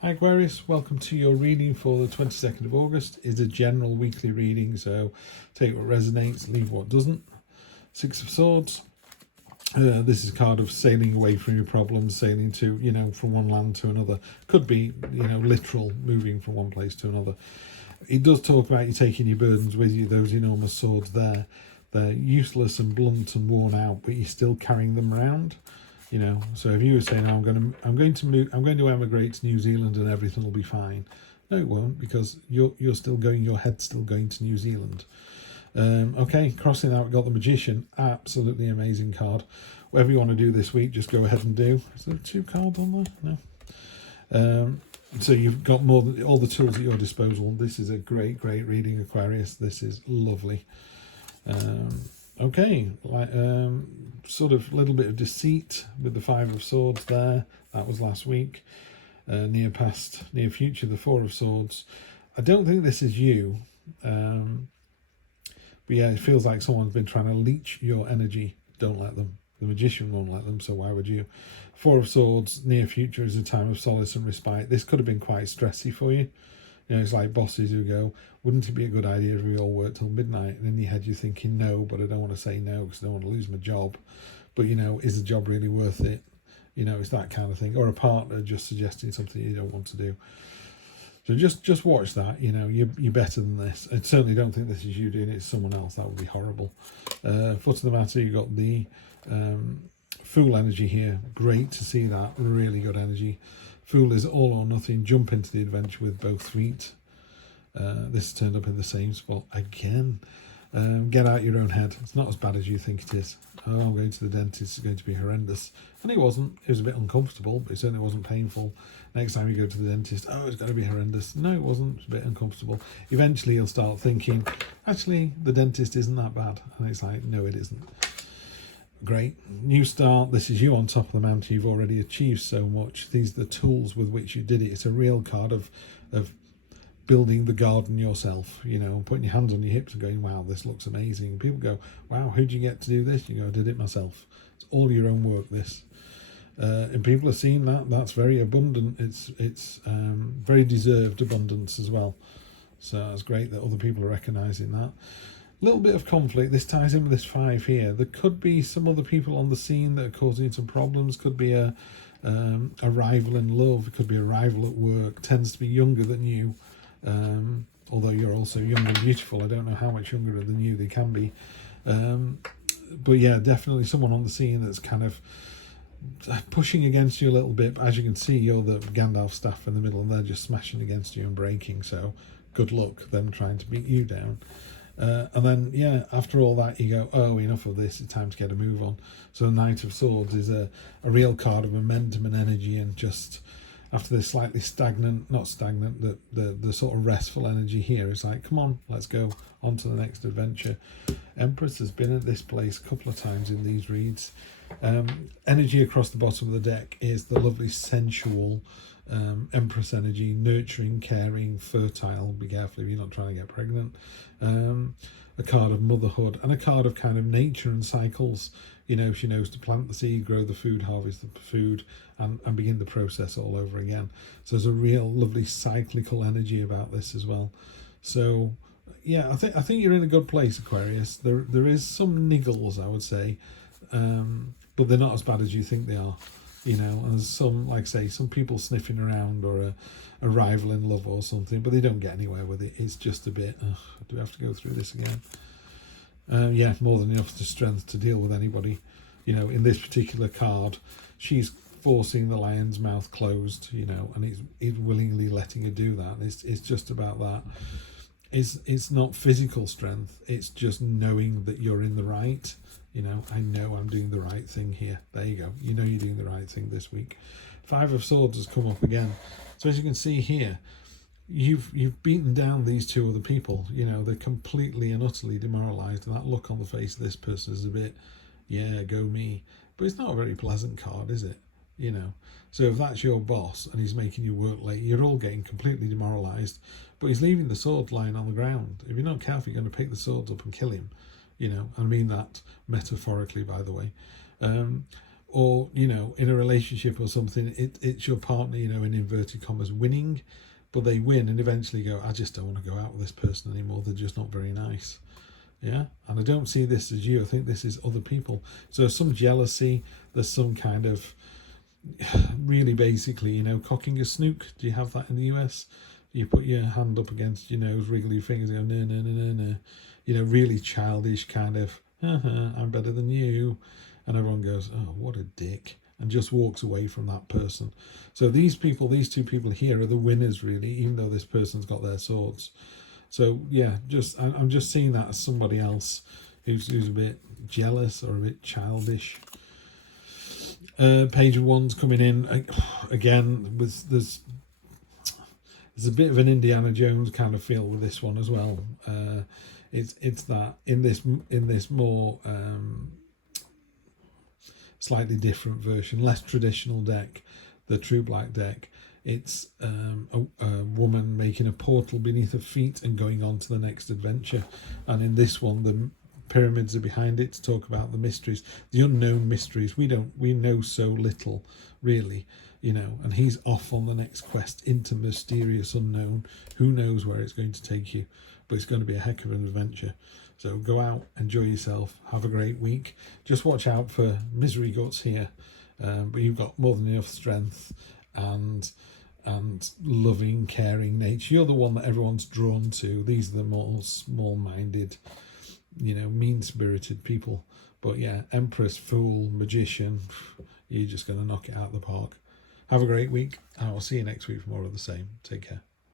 Hi Aquarius, welcome to your reading for the 22nd of August. It's a general weekly reading, so take what resonates, leave what doesn't. Six of Swords. This is a card of sailing away from your problems, sailing to, from one land to another. Could be, literal, moving from one place to another. It does talk about you taking your burdens with you, those enormous swords there. They're useless and blunt and worn out, but you're still carrying them around. So if you were saying, I'm going to emigrate to New Zealand and everything will be fine. No, it won't, because you're still going, your head's still going to New Zealand. Okay, crossing out, we've got the Magician. Absolutely amazing card. Whatever you want to do this week, just go ahead and do. Is there 2 cards on there? No. So you've got more than all the tools at your disposal. This is a great reading, Aquarius. This is lovely. Okay, sort of a little bit of deceit with the 5 of Swords there. That was last week. Near past, near future, the 4 of Swords. I don't think this is you. But yeah, it feels like someone's been trying to leech your energy. Don't let them. The Magician won't let them, so why would you? 4 of Swords, near future is a time of solace and respite. This could have been quite stressy for you. It's like bosses who go, wouldn't it be a good idea if we all work till midnight? And in your head you're thinking, no, but I don't want to say no because I don't want to lose my job. But, is the job really worth it? It's that kind of thing. Or a partner just suggesting something you don't want to do. So just watch that. You're better than this. I certainly don't think this is you doing it. It's someone else. That would be horrible. Foot of the matter, you've got the Fool energy here. Great to see that. Really good energy. Fool is all or nothing. Jump into the adventure with both feet. This turned up in the same spot again. Get out your own head. It's not as bad as you think it is. Oh, I'm going to the dentist. It's going to be horrendous. And it wasn't. It was a bit uncomfortable, but it certainly wasn't painful. Next time you go to the dentist, oh, it's going to be horrendous. No, it wasn't. It was a bit uncomfortable. Eventually you'll start thinking, actually, the dentist isn't that bad. And it's like, no, it isn't. Great. New start. This is you on top of the mountain. You've already achieved so much. These are the tools with which you did it. It's a real card of building the garden yourself, putting your hands on your hips and going, wow, this looks amazing. People go, wow, who'd you get to do this? You go, I did it myself. It's all your own work, this. And people are seeing that. That's very abundant. It's very deserved abundance as well. So it's great that other people are recognising that. Little bit of conflict. This ties in with this 5 here. There could be some other people on the scene that are causing some problems. Could be a rival in love. It could be a rival at work. Tends to be younger than you. Although you're also young and beautiful. I don't know how much younger than you they can be. But yeah, definitely someone on the scene that's kind of pushing against you a little bit. But as you can see, you're the Gandalf staff in the middle and they're just smashing against you and breaking. So good luck them trying to beat you down. And then, yeah, after all that, you go, oh, enough of this, it's time to get a move on. So the Knight of Swords is a real card of momentum and energy, and just after this slightly not stagnant, the sort of restful energy here is like, come on, let's go on to the next adventure. Empress has been at this place a couple of times in these reads. Energy across the bottom of the deck is the lovely sensual Empress energy, nurturing, caring, fertile. Be careful if you're not trying to get pregnant. A card of motherhood and a card of kind of nature and cycles. She knows to plant the seed, grow the food, harvest the food, and begin the process all over again. So there's a real lovely cyclical energy about this as well. So yeah, I think you're in a good place, Aquarius. There is some niggles, I would say, but they're not as bad as you think they are. And there's some, like I say, some people sniffing around, or a rival in love or something, but they don't get anywhere with it. It's just a bit, do we have to go through this again? Yeah, more than enough strength to deal with anybody. In this particular card, she's forcing the lion's mouth closed, and he's willingly letting her do that. It's just about that. It's not physical strength. It's just knowing that you're in the right. I know I'm doing the right thing here. There you go. You're doing the right thing this week. 5 of Swords has come up again. So as you can see here, you've beaten down these 2 other people. They're completely and utterly demoralised. And that look on the face of this person is a bit, yeah, go me. But it's not a very pleasant card, is it? So if that's your boss and he's making you work late, you're all getting completely demoralised. But he's leaving the sword lying on the ground. If you're not careful, you're going to pick the swords up and kill him. I mean that metaphorically, by the way. or, you know, in a relationship or something, it's your partner, you know, in inverted commas, winning, but they win and eventually go, I just don't want to go out with this person anymore. They're just not very nice. Yeah, and I don't see this as you. I think this is other people. So some jealousy. There's some kind of really basically, you know, cocking a snook. Do you have that in the US? You put your hand up against your nose, wriggle your fingers, and go no no no no no. You know, really childish kind of. I'm better than you, and everyone goes, oh, what a dick, and just walks away from that person. So these people, these two people here, are the winners really, even though this person's got their swords. So yeah, I'm just seeing that as somebody else who's a bit jealous or a bit childish. Page of Wands coming in again. There's a bit of an Indiana Jones kind of feel with this one as well. It's that in this more slightly different version, less traditional deck, the True Black deck. It's a woman making a portal beneath her feet and going on to the next adventure. And in this one, the pyramids are behind it to talk about the mysteries, the unknown mysteries. We know so little, really, you know. And he's off on the next quest into mysterious unknown. Who knows where it's going to take you? But it's going to be a heck of an adventure. So go out, enjoy yourself, have a great week. Just watch out for misery guts here, but you've got more than enough strength and loving, caring nature. You're the one that everyone's drawn to. These are the more small-minded, you know, mean-spirited people. But yeah, Empress, Fool, Magician, you're just going to knock it out of the park. Have a great week. I will see you next week for more of the same. Take care.